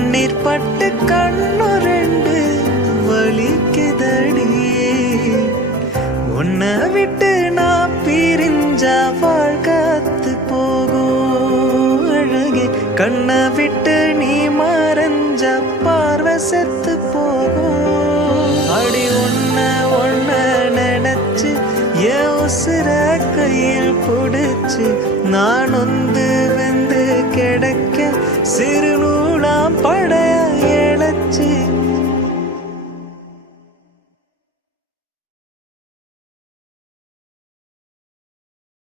கண்ணீர் பட்டு கண்ணு ரெண்டு வலிக்குதடி. உன்னை விட்டு நான் பிரிஞ்சா வாழ்க்காத்து போகும் அழகே. கண்ணை விட்டு நீ மறைஞ்சா பார்வை செத்து போகும். அடி ஒன்ன நினைச்சு என் உசுர கையில் பிடிச்சு நான் வந்து வெந்து கிடைக்க சிறு நூலாம் படைய